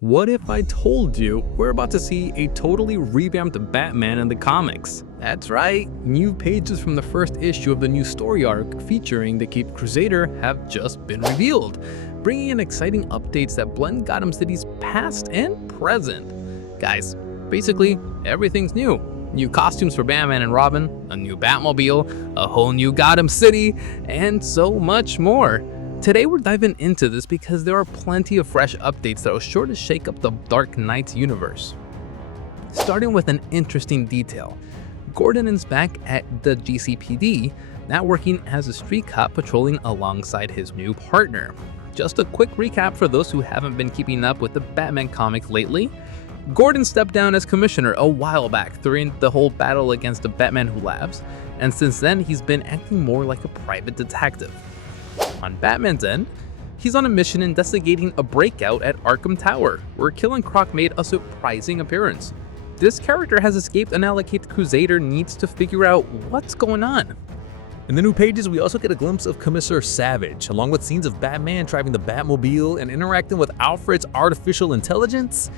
What if I told you we're about to see a totally revamped Batman in the comics? That's right, new pages from the first issue of the new story arc featuring the Caped Crusader have just been revealed, bringing in exciting updates that blend Gotham City's past and present. Guys, basically everything's new. New costumes for Batman and Robin, a new Batmobile, a whole new Gotham City, and so much more. Today we're diving into this because there are plenty of fresh updates that are sure to shake up the Dark Knight's universe. Starting with an interesting detail, Gordon is back at the GCPD, now working as a street cop patrolling alongside his new partner. Just a quick recap for those who haven't been keeping up with the Batman comic lately. Gordon stepped down as commissioner a while back during the whole battle against the Batman Who Laughs, and since then he's been acting more like a private detective. On Batman's end, he's on a mission investigating a breakout at Arkham Tower, where Killing Croc made a surprising appearance. This character has escaped and now the Caped Crusader needs to figure out what's going on. In the new pages, we also get a glimpse of Commissioner Savage, along with scenes of Batman driving the Batmobile and interacting with Alfred's artificial intelligence.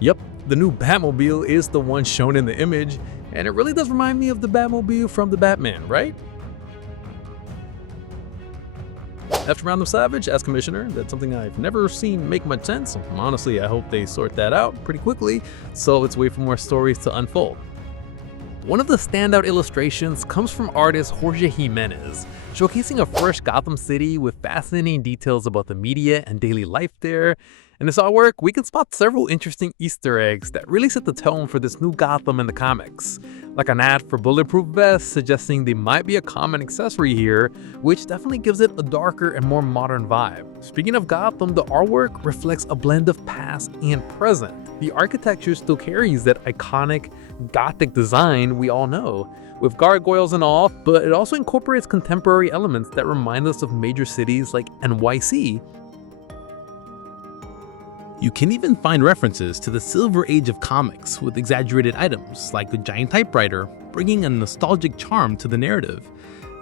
Yep, the new Batmobile is the one shown in the image, and it really does remind me of the Batmobile from the Batman, right? After Random Savage as Commissioner, that's something I've never seen make much sense. Honestly, I hope they sort that out pretty quickly, so let's wait for more stories to unfold. One of the standout illustrations comes from artist Jorge Jimenez, showcasing a fresh Gotham City with fascinating details about the media and daily life there. In this artwork, we can spot several interesting Easter eggs that really set the tone for this new Gotham in the comics, like an ad for bulletproof vests suggesting they might be a common accessory here, which definitely gives it a darker and more modern vibe. Speaking of Gotham, the artwork reflects a blend of past and present. The architecture still carries that iconic Gothic design we all know, with gargoyles and all, but it also incorporates contemporary elements that remind us of major cities like NYC. You can even find references to the Silver Age of comics with exaggerated items like the giant typewriter, bringing a nostalgic charm to the narrative.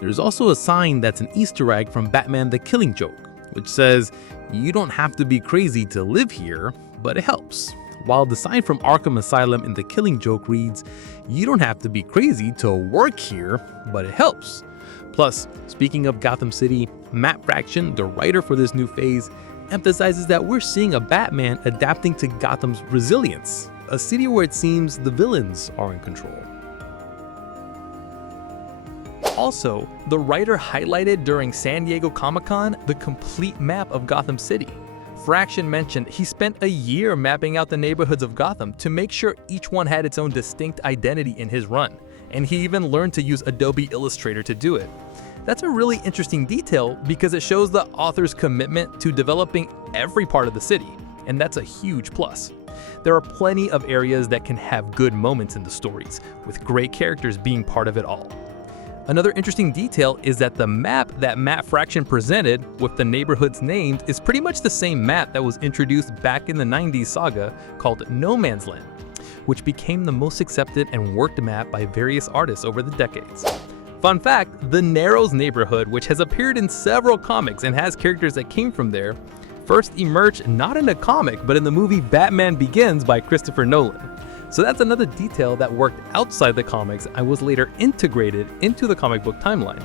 There's also a sign that's an Easter egg from Batman the Killing Joke, which says, "You don't have to be crazy to live here, but it helps." While the sign from Arkham Asylum in the Killing Joke reads, "You don't have to be crazy to work here, but it helps." Plus, speaking of Gotham City, Matt Fraction, the writer for this new phase, emphasizes that we're seeing a Batman adapting to Gotham's resilience, a city where it seems the villains are in control. Also, the writer highlighted during San Diego Comic-Con the complete map of Gotham City. Fraction mentioned he spent a year mapping out the neighborhoods of Gotham to make sure each one had its own distinct identity in his run, and he even learned to use Adobe Illustrator to do it. That's a really interesting detail because it shows the author's commitment to developing every part of the city, and that's a huge plus. There are plenty of areas that can have good moments in the stories, with great characters being part of it all. Another interesting detail is that the map that Matt Fraction presented with the neighborhoods named is pretty much the same map that was introduced back in the 90s saga called No Man's Land, which became the most accepted and worked map by various artists over the decades. Fun fact, the Narrows neighborhood, which has appeared in several comics and has characters that came from there, first emerged not in a comic but in the movie Batman Begins by Christopher Nolan. So that's another detail that worked outside the comics and was later integrated into the comic book timeline.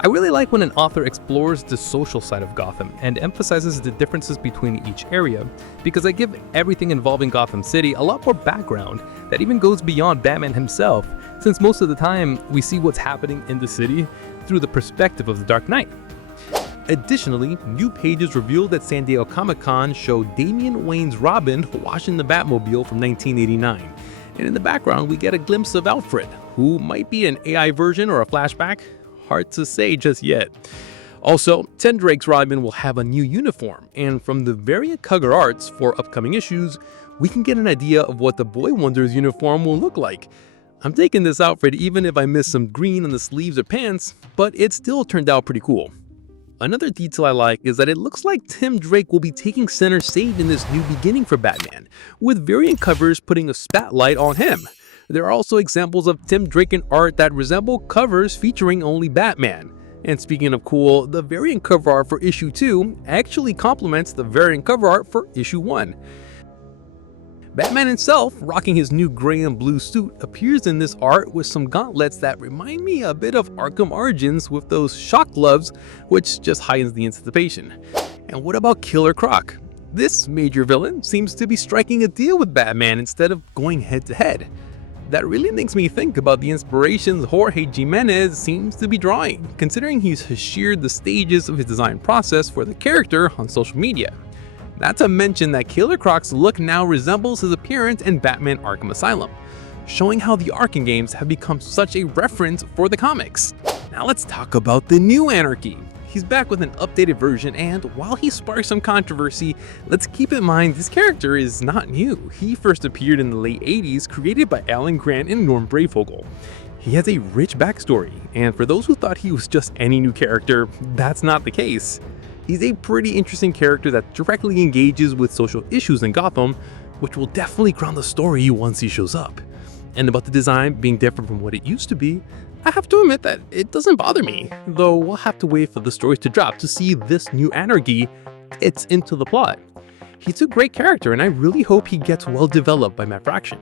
I really like when an author explores the social side of Gotham and emphasizes the differences between each area, because I give everything involving Gotham City a lot more background that even goes beyond Batman himself, since most of the time we see what's happening in the city through the perspective of the Dark Knight. Additionally, new pages revealed at San Diego Comic-Con show Damian Wayne's Robin washing the Batmobile from 1989. And in the background, we get a glimpse of Alfred, who might be an AI version or a flashback. Hard to say just yet. Also, Tim Drake's Robin will have a new uniform, and from the variant cover arts for upcoming issues, we can get an idea of what the Boy Wonder's uniform will look like. I'm taking this outfit even if I missed some green on the sleeves or pants, but it still turned out pretty cool. Another detail I like is that it looks like Tim Drake will be taking center stage in this new beginning for Batman, with variant covers putting a spotlight on him. There are also examples of Tim Drake in art that resemble covers featuring only Batman. And speaking of cool, the variant cover art for issue 2 actually complements the variant cover art for issue 1. Batman himself, rocking his new gray and blue suit, appears in this art with some gauntlets that remind me a bit of Arkham Origins with those shock gloves, which just heightens the anticipation. And what about Killer Croc? This major villain seems to be striking a deal with Batman instead of going head to head. That really makes me think about the inspirations Jorge Jimenez seems to be drawing, considering he's shared the stages of his design process for the character on social media. Not to mention that Killer Croc's look now resembles his appearance in Batman Arkham Asylum, showing how the Arkham games have become such a reference for the comics. Now let's talk about the new Anarky. He's back with an updated version, and while he sparked some controversy, let's keep in mind this character is not new. He first appeared in the late 80s, created by Alan Grant and Norm Breyfogle. He has a rich backstory, and for those who thought he was just any new character, that's not the case. He's a pretty interesting character that directly engages with social issues in Gotham, which will definitely ground the story once he shows up. And about the design being different from what it used to be, I have to admit that it doesn't bother me, though we'll have to wait for the stories to drop to see this new Anarky fits into the plot. He's a great character, and I really hope he gets well developed by Matt Fraction.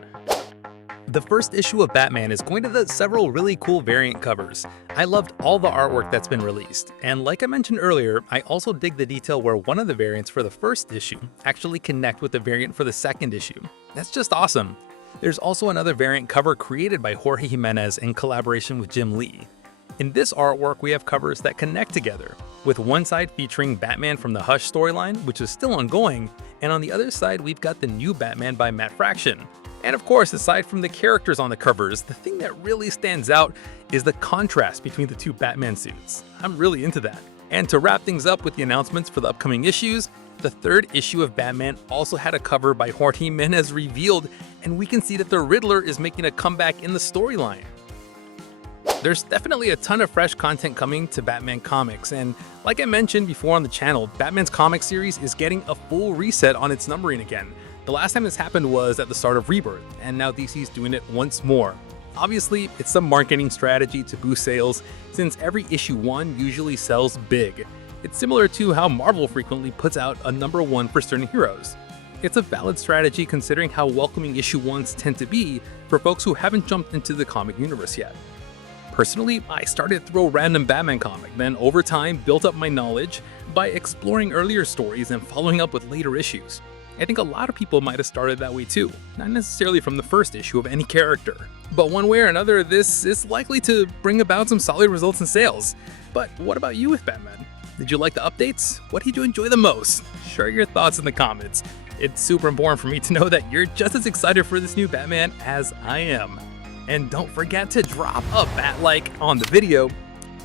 The first issue of Batman is going to the several really cool variant covers. I loved all the artwork that's been released, and like I mentioned earlier, I also dig the detail where one of the variants for the first issue actually connect with the variant for the second issue. That's just awesome. There's also another variant cover created by Jorge Jimenez in collaboration with Jim Lee. In this artwork, we have covers that connect together, with one side featuring Batman from the Hush storyline, which is still ongoing, and on the other side, we've got the new Batman by Matt Fraction. And of course, aside from the characters on the covers, the thing that really stands out is the contrast between the two Batman suits. I'm really into that. And to wrap things up with the announcements for the upcoming issues, the third issue of Batman also had a cover by Jorge Jimenez revealed, and we can see that the Riddler is making a comeback in the storyline. There's definitely a ton of fresh content coming to Batman comics, and like I mentioned before on the channel, Batman's comic series is getting a full reset on its numbering again. The last time this happened was at the start of Rebirth, and now DC's doing it once more. Obviously, it's some marketing strategy to boost sales, since every issue 1 usually sells big. It's similar to how Marvel frequently puts out a number 1 for certain heroes. It's a valid strategy considering how welcoming issue 1s tend to be for folks who haven't jumped into the comic universe yet. Personally, I started through a random Batman comic, then over time built up my knowledge by exploring earlier stories and following up with later issues. I think a lot of people might have started that way too, not necessarily from the first issue of any character. But one way or another, this is likely to bring about some solid results in sales. But what about you with Batman? Did you like the updates? What did you enjoy the most? Share your thoughts in the comments. It's super important for me to know that you're just as excited for this new Batman as I am. And don't forget to drop a bat like on the video,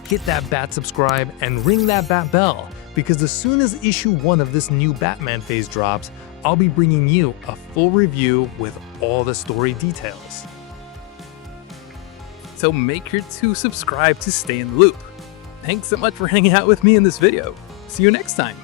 hit that bat subscribe, and ring that bat bell, because as soon as issue 1 of this new Batman phase drops, I'll be bringing you a full review with all the story details. So make sure to subscribe to stay in the loop. Thanks so much for hanging out with me in this video. See you next time.